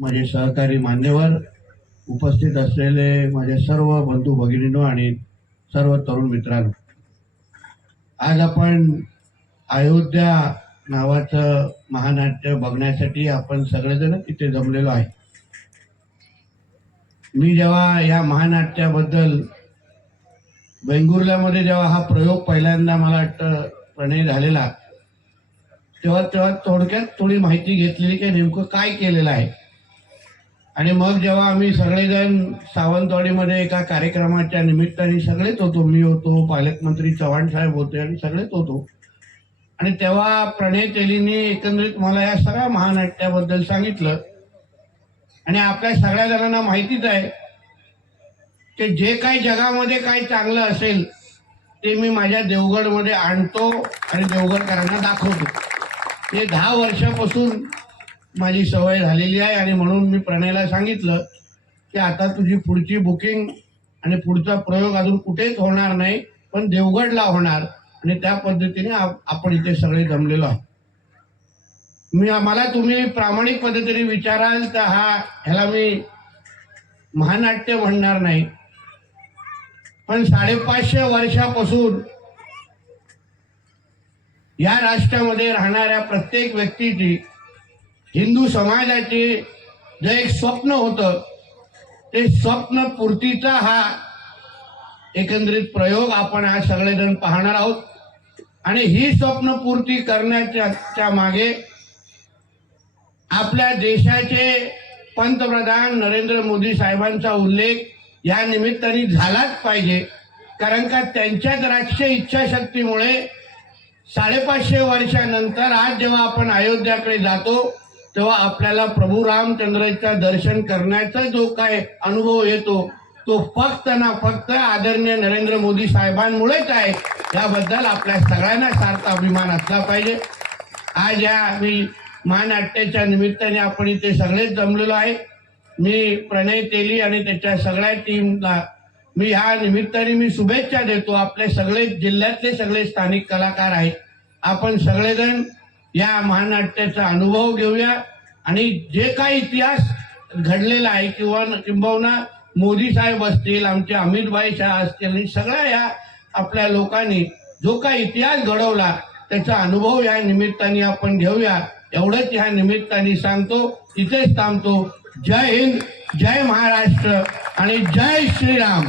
माझे सहकारी मान्यवर उपस्थित असलेले माझे सर्व बंधू भगिनीनो आणि सर्व तरुण मित्रांनो आज आपण अयोध्या नावाचं महानाट्य बघण्यासाठी आपण सगळेजण तिथे जमलेलो आहे. मी जेव्हा या महानाट्याबद्दल वेंगुर्ल्यामध्ये जेव्हा हा प्रयोग पहिल्यांदा मला वाटतं प्रणय झालेला तेव्हा तेव्हा थोडक्यात थोडी माहिती घेतलेली की नेमकं काय केलेलं आहे. आणि मग जेव्हा आम्ही सगळेजण सावंतवाडीमध्ये एका कार्यक्रमाच्या निमित्ताने सगळेच होतो. मी होतो पालकमंत्री चव्हाण साहेब होते आणि सगळेच होतो. आणि तेव्हा प्रणय तेलीने एकंदरीत मला या सगळ्या महानाट्याबद्दल सांगितलं. आणि आपल्या सगळ्या जणांना माहितीच आहे की जे काही जगामध्ये काही चांगलं असेल ते मी माझ्या देवगडमध्ये आणतो आणि देवगडकरांना दाखवतो. हे दहा वर्षापासून माझी सवय झालेली आहे आणि म्हणून मी प्रणयला सांगितलं की आता तुझी पुढची बुकिंग आणि पुढचा प्रयोग अजून कुठेच होणार नाही पण देवगडला होणार. आणि त्या पद्धतीने आप- आपण इथे सगळे जमलेलो आहोत. मी मला तुम्ही प्रामाणिक पद्धतीने विचाराल तर हा ह्याला मी महानाट्य म्हणणार नाही. पण साडेपाचशे वर्षापासून या राष्ट्रामध्ये राहणाऱ्या प्रत्येक व्यक्तीची हिंदू समाजाचे जे एक स्वप्न होतं ते स्वप्न पूर्तीचा हा एकंदरीत प्रयोग आपण आज सगळेजण पाहणार आहोत. आणि ही स्वप्नपूर्ती करण्याच्या मागे आपल्या देशाचे पंतप्रधान नरेंद्र मोदी साहेबांचा उल्लेख या निमित्ताने झालाच पाहिजे. कारण का त्यांच्या राजकीय इच्छाशक्तीमुळे साडेपाचशे वर्षानंतर आज जेव्हा आपण अयोध्याकडे जातो तेव्हा आपल्याला प्रभू रामचंद्राचं दर्शन करण्याचा जो काय अनुभव येतो तो फक्त ना फक्त आदरणीय नरेंद्र मोदी साहेबांमुळेच आहे याबद्दल आपल्या सगळ्यांना सार्थ अभिमान असला पाहिजे. आज या मी महानाट्याच्या निमित्ताने आपण इथे सगळेच जमलेलो आहे. मी प्रणय तेली आणि त्याच्या सगळ्या टीमला मी ह्या निमित्ताने मी शुभेच्छा देतो. आपले सगळे जिल्ह्यातले सगळे स्थानिक कलाकार आहेत. आपण सगळेजण या महानाट्याचा अनुभव घेऊया. आणि जे काही इतिहास घडलेला आहे किंवा किंबहुना मोदी साहेब असतील आमचे अमितभाई शाह असतील आणि सगळ्या या आपल्या लोकांनी जो काही इतिहास घडवला त्याचा अनुभव या निमित्ताने आपण घेऊया. एवढंच ह्या निमित्ताने सांगतो. इथेच थांबतो. जय हिंद जय महाराष्ट्र आणि जय श्रीराम.